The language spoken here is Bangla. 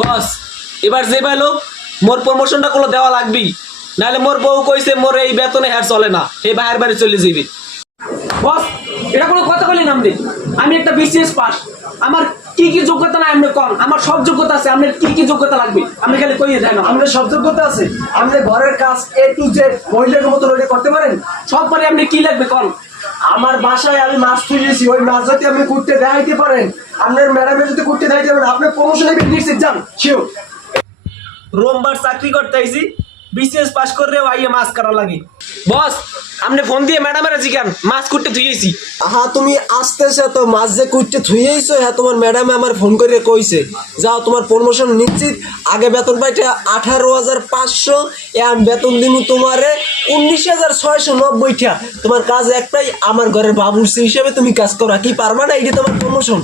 বস এবার যে পাইলো মোর প্রমোশনটা কোনো দেওয়া লাগবেই, নাহলে মোর বউ কইছে মোর এই বেতনে হ্যার চলে না, এই বাইরের বাড়ি চলে যাবি। বস এটা কোনো কথা বলি নাম দে, আমি একটা বিসিএস পাস, আমার কি কি যোগ্যতা নাই আপনি কম, আমার সব যোগ্যতা আছে, আপনার কি কি যোগ্যতা লাগবে আপনি খালি কইয়ে দেন। আমরা সব যোগ্যতা আছে, আমাদের ঘরের কাজ এ টু জেড মহিলাদের মতো ওইটা করতে পারেন। সব পরে আপনি কি লাগবে কম। আমার বাসায় আমি মাছ তুলেছি, ওই মাছ যদি আপনি করতে দেখাইতে পারেন, আপনার ম্যাডামের যদি করতে দেখাইতে পারেন, আপনার প্রমোশন হবে নিশ্চিত, যান শিওর। রোমবার চাকরি করতে আইছি, বিসিএস পাস করলেও আইয়ে মাছ কাটা লাগে। বস আপনি ফোন দিয়ে ম্যাডামের জিজ্ঞান মাছ করতে ধুইয়েছি। হ্যাঁ তুমি আসতেছে তো, মাছ যে কুটতে থুইয়েছো, হ্যাঁ তোমার ম্যাডামে আমার ফোন করে কইছে যাও তোমার প্রমোশন নিশ্চিত। আগে বেতন পাইতে 18,500, এখন বেতন দিমু তোমারে 19,690 তোমার কাজ একটাই, আমার ঘরের বাবুর্চি হিসেবে তুমি কাজ করা, কি পারবা না? এটা তোমার প্রমোশন।